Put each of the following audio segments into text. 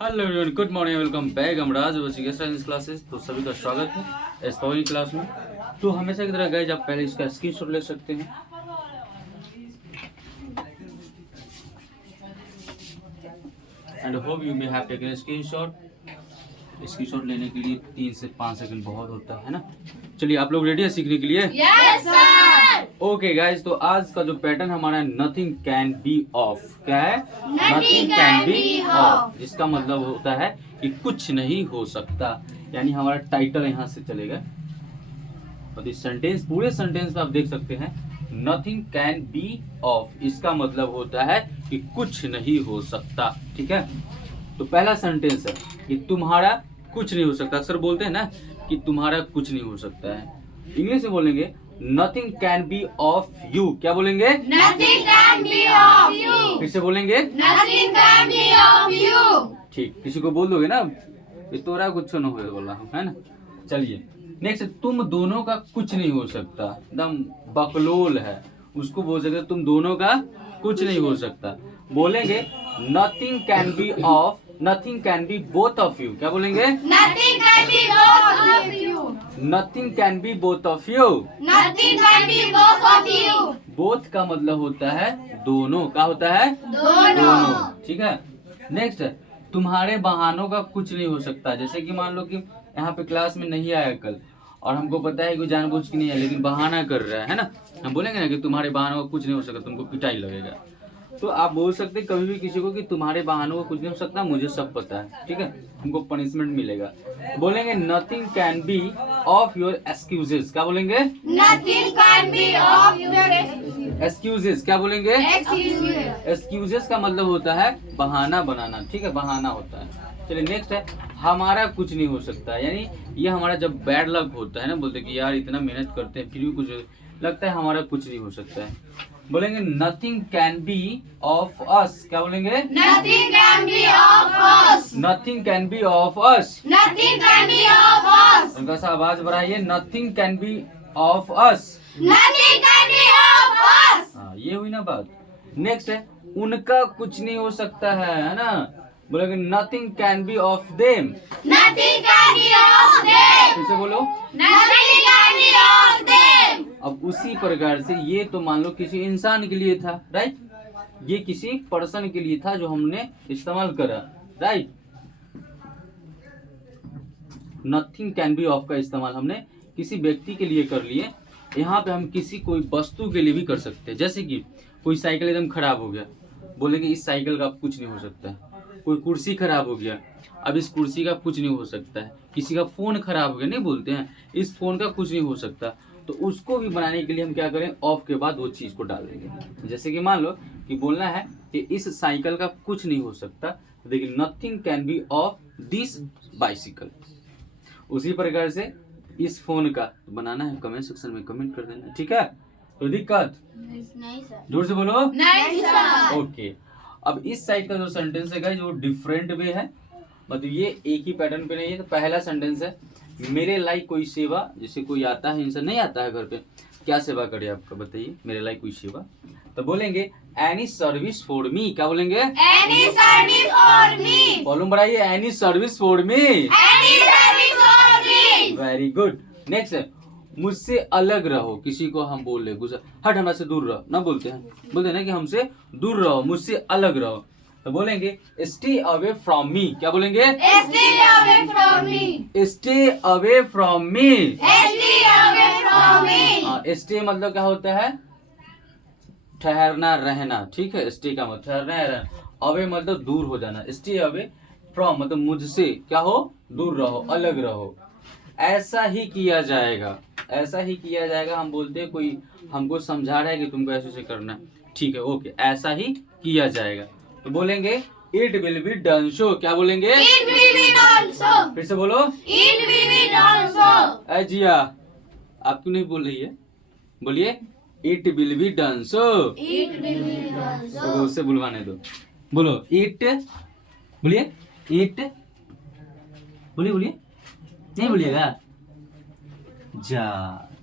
Hello everyone, good morning, welcome back. हम राज बची science classes. तो सभी का स्वागत है इस पवनी क्लास में। तो हमेशा की तरह गाइज आप पहले इसका स्क्रीनशॉट ले सकते हैं। And hope you may have taken screenshot. Screenshot लेने के लिए 3 से 5 सेकंड बहुत होता है ना। चलिए, आप लोग रेडी है सीखने के लिए? Yes sir. ओके गाइज, तो आज का जो पैटर्न हमारा है, नथिंग कैन बी ऑफ। क्या है? Nothing can be off। जिसका मतलब होता है कि कुछ नहीं हो सकता। यानी हमारा टाइटल यहाँ से चलेगा और इस सेंटेंस, पूरे सेंटेंस में आप देख सकते हैं नथिंग कैन बी ऑफ। इसका मतलब होता है कि कुछ नहीं हो सकता। ठीक है, तो पहला सेंटेंस है कि तुम्हारा कुछ नहीं हो सकता। अक्सर बोलते हैं ना कि तुम्हारा कुछ नहीं हो सकता है। इंग्लिश में बोलेंगे nothing can be of you. क्या बोलेंगे? Nothing can be of you। फिर से बोलेंगे Nothing can be of you। ठीक, किसी को बोल दोगे ना ये तोरा कुछ न हो, बोला हूँ, है ना। चलिए नेक्स्ट, तुम दोनों का कुछ नहीं हो सकता। एकदम बकलोल है, उसको बोल सकते तुम दोनों का कुछ नहीं हो सकता। बोलेंगे nothing can be of, nothing can be both of you. क्या बोलेंगे? Nothing can be both of you। Nothing can be both of you. Nothing can be both of you। Both का मतलब होता है दोनों। का होता है? दोनों। ठीक है। नेक्स्ट है तुम्हारे बहानों का कुछ नहीं हो सकता। जैसे कि मान लो कि यहाँ पे क्लास में नहीं आया कल और हमको पता है कि जानबूझ के नहीं है, लेकिन बहाना कर रहा है ना। हम बोलेंगे ना कि तुम्हारे बहानों का कुछ नहीं हो सकता, तुमको पिटाई लगेगा। तो आप बोल सकते कभी भी किसी को कि तुम्हारे बहानों का कुछ नहीं हो सकता, मुझे सब पता है। ठीक है, तुमको पनिशमेंट मिलेगा। बोलेंगे nothing can be of your excuses. क्या बोलेंगे? Nothing can be of your excuses. क्या बोलेंगे? excuses। एक्सक्यूजेस का मतलब होता है बहाना बनाना। ठीक है, बहाना होता है। चलिए नेक्स्ट है हमारा कुछ नहीं हो सकता। यानी ये हमारा जब बैड लक होता है ना, बोलते कि यार इतना मेहनत करते हैं फिर भी कुछ लगता है हमारा कुछ नहीं हो सकता है। बोलेंगे nothing can be of us. क्या बोलेंगे? Nothing can be of us। Nothing can be of us. Nothing can be of us। उनका सा आवाज बढ़ाइए, nothing can be of us. Nothing can be of us। हाँ, ये हुई ना बात। नेक्स्ट है उनका कुछ नहीं हो सकता है ना। बोलेंगे nothing can be of them. Nothing can be of them। फिर से बोलो। Nothing can be of them। अब उसी प्रकार से ये तो मान लो किसी इंसान के लिए था, राइट। ये किसी पर्सन के लिए था जो हमने इस्तेमाल करा, right. Nothing can be of का इस्तेमाल हमने किसी व्यक्ति के लिए कर लिए। यहाँ पे हम किसी कोई वस्तु के लिए भी कर सकते हैं। जैसे कि कोई साइकिल एकदम खराब हो गया, बोलेंगे इस साइकिल का कुछ नहीं हो सकता है। कोई कुर्सी खराब हो गया, अब इस कुर्सी का कुछ नहीं हो सकता है। किसी का फोन खराब हो गया, नहीं बोलते हैं इस फोन का कुछ नहीं हो सकता। तो उसको भी बनाने के लिए हम क्या करें, ऑफ के बाद वो चीज को डाल देंगे। जैसे कि मान लो कि बोलना है कि इस साइकिल का कुछ नहीं हो सकता, देखिए nothing can be of this bicycle. उसी प्रकार से इस फोन का बनाना है, कमेंट सेक्शन में कमेंट कर देना। ठीक है, तो दिक्कत नहीं सर। जोर से बोलो। नहीं सर। ओके, अब इस साइड का जो सेंटेंस है जो डिफरेंट वे है, मतलब ये एक ही पैटर्न पे नहीं है। तो पहला सेंटेंस है मेरे लाइक कोई सेवा। जैसे कोई आता है, इंसान नहीं आता है घर पे, क्या सेवा करे आपका, बताइए। मेरे लाइक कोई सेवा, तो बोलेंगे एनी सर्विस फॉर मी। क्या बोलेंगे? Any service for me। Volume बढ़ाइए, any service for me. Any service for me। Very good. Next है मुझसे अलग रहो। किसी को हम बोल रहे गुस्सा, हट हमरा से दूर रहो ना, बोलते हैं, बोलते हैं ना कि हमसे दूर रहो, मुझसे अलग रहो। तो बोलेंगे स्टे अवे फ्रॉम मी। क्या बोलेंगे? Stay away from me। Stay away from me. Stay away from me। Stay मतलब क्या होता है? ठहरना, रहना। ठीक है, स्टे का मतलब ठहरना है, रहना। अवे मतलब दूर हो जाना। स्टे अवे फ्रॉम मतलब मुझसे क्या हो, दूर रहो, अलग रहो। ऐसा ही किया जाएगा, ऐसा ही किया जाएगा। हम बोलते हैं कोई हमको समझा रहा है कि तुमको ऐसे से करना है, ठीक है, ओके, ऐसा ही किया जाएगा। तो बोलेंगे it will be done so. क्या बोलेंगे? It will be done so। फिर से बोलो। It will be done so। ऐ जिया, आप क्यों नहीं बोल रही है? बोलिए it will be done so. It will be done so। तो उससे बुलवाने दो। बोलो इट, बोलिए इट, बोलिए बोलिए, नहीं बोलिएगा जा।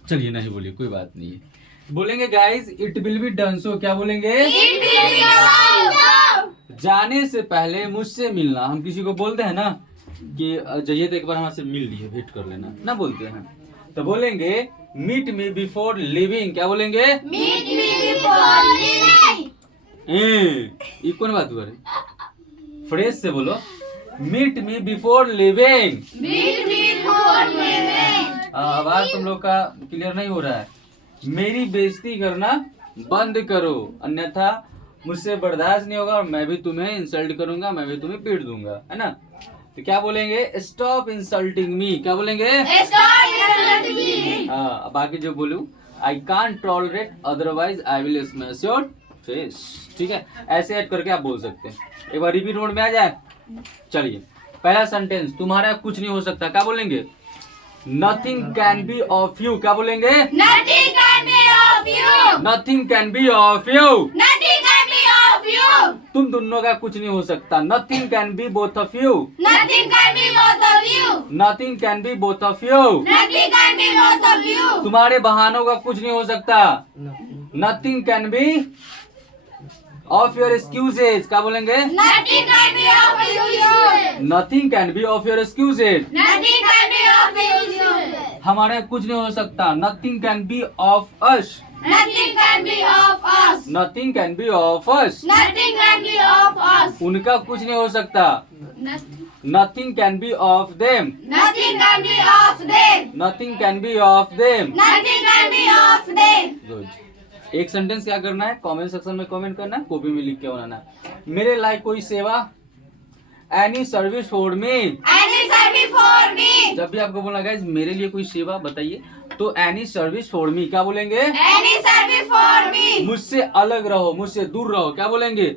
चलिए नहीं बोलिए, कोई बात नहीं है। बोलेंगे guys it will be done so. क्या बोलेंगे? It will be done so. जाने से पहले मुझसे मिलना। हम किसी को बोलते हैं ना कि जाइए तो एक बार हमसे मिल लिए, भेंट कर लेना ना, बोलते हैं। तो बोलेंगे मीट मी बिफोर लिविंग। क्या बोलेंगे? Meet me before leaving. ये कौन बात हुआ रे? फ्रेश से बोलो। Meet me before leaving. Meet me before leaving. आवाज तुम लोग का क्लियर नहीं हो रहा है। मेरी बेइज्जती करना बंद करो, अन्यथा मुझसे बर्दाश्त नहीं होगा और मैं भी तुम्हें इंसल्ट करूंगा, मैं भी तुम्हें पीट दूंगा, है ना। तो क्या बोलेंगे? Stop insulting me. क्या बोलेंगे? Start insulting me. हाँ, बाकी जो बोलूं I can't tolerate otherwise I will smash your face. ठीक है, ऐसे ऐड करके आप बोल सकते हैं। एक बार रिपीट मोड में आ जाए। चलिए, पहला सेंटेंस, तुम्हारा कुछ नहीं हो सकता। क्या बोलेंगे? Nothing can be of you. क्या बोलेंगे? Nothing can be of you. Nothing can be of you. Nothing can be of you. तुम दोनों का कुछ नहीं हो सकता। Nothing can be both of you. Nothing can be both of you. Nothing can be both of you. Nothing can be both of you. तुम्हारे बहानों का कुछ नहीं हो सकता। Nothing can be of your excuses. क्या बोलेंगे? Nothing can be of you. Nothing can be of your excuses. Nothing can be of you. हमारे कुछ नहीं हो सकता। Nothing can be of us. Nothing can be of us. Nothing can be of us. Nothing can be of us. उनका कुछ नहीं हो सकता। Nothing can be of them. Nothing can be of them. Nothing can be of them. Nothing can be of them. Good. एक sentence क्या करना है? Comment section में कमेंट करना है, कॉपी में लिख के बनाना है। मेरे लायक कोई सेवा, any service for me. Any service for me. जब भी आपको बोलना गाइस मेरे लिए कोई सेवा बताइए, तो एनी सर्विस फॉर मी। क्या बोलेंगे? Any service for me. मुझसे अलग रहो, मुझसे दूर रहो। क्या बोलेंगे?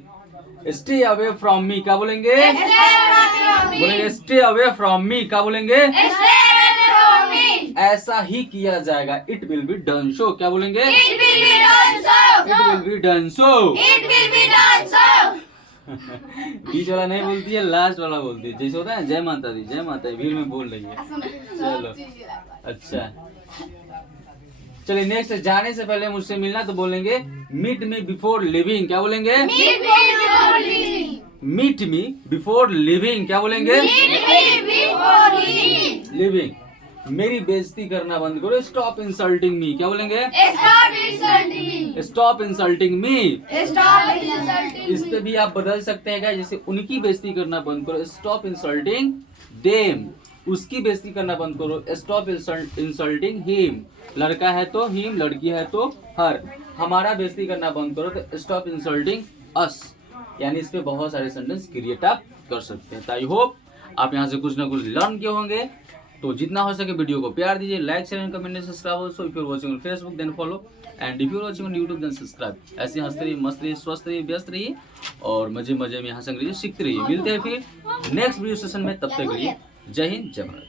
Stay away from me. क्या बोलेंगे? Stay away from me. बोलेंगे स्टे अवे फ्रॉम मी। क्या बोलेंगे? Stay away from me. ऐसा ही किया जाएगा। It will be done so. क्या बोलेंगे? It will be done so. It will be done so. It will be done so. बीच वाला नहीं बोलती है, लास्ट वाला बोलती है। जैसे होता है जय माता दी, जय माता दी, भीड़ में बोल रही है। चलो, अच्छा, चलिए नेक्स्ट। जाने से पहले मुझसे मिलना, तो बोलेंगे मीट मी बिफोर लिविंग। क्या बोलेंगे? Meet me before leaving. Meet me before leaving. क्या बोलेंगे? Meet me before leaving. Leaving. मेरी बेइज्जती करना बंद करो। Stop insulting me. क्या बोलेंगे? Stop insulting me. Stop insulting me. Stop insulting इस पे me. भी आप बदल सकते हैं क्या? जैसे उनकी बेइज्जती करना बंद करो। Stop insulting them. उसकी बेइज्जती करना बंद करो। Stop insulting him. लड़का है तो हिम, लड़की है तो हर। हमारा बेइज्जती करना बंद करो, तो स्टॉप इंसल्टिंग अस। यानी इस पे बहुत सारे सेंटेंस क्रिएट आप कर सकते हैं। आई होप आप यहाँ से कुछ ना कुछ लर्न किए होंगे। तो जितना हो सके वीडियो को प्यार दीजिए, like share and comment, subscribe also. If you are watching on Facebook then follow, and if you are watching on YouTube then subscribe. ऐसे हंसते रहिए, मस्त रहिए, स्वस्थ रहिए, व्यस्त रहिए और मजे मजे में यहाँ संग रहिए, सीखते रहिए। मिलते हैं फिर नेक्स्ट वीडियो सेशन में। तब तक के लिए जय हिंद, जय भारत।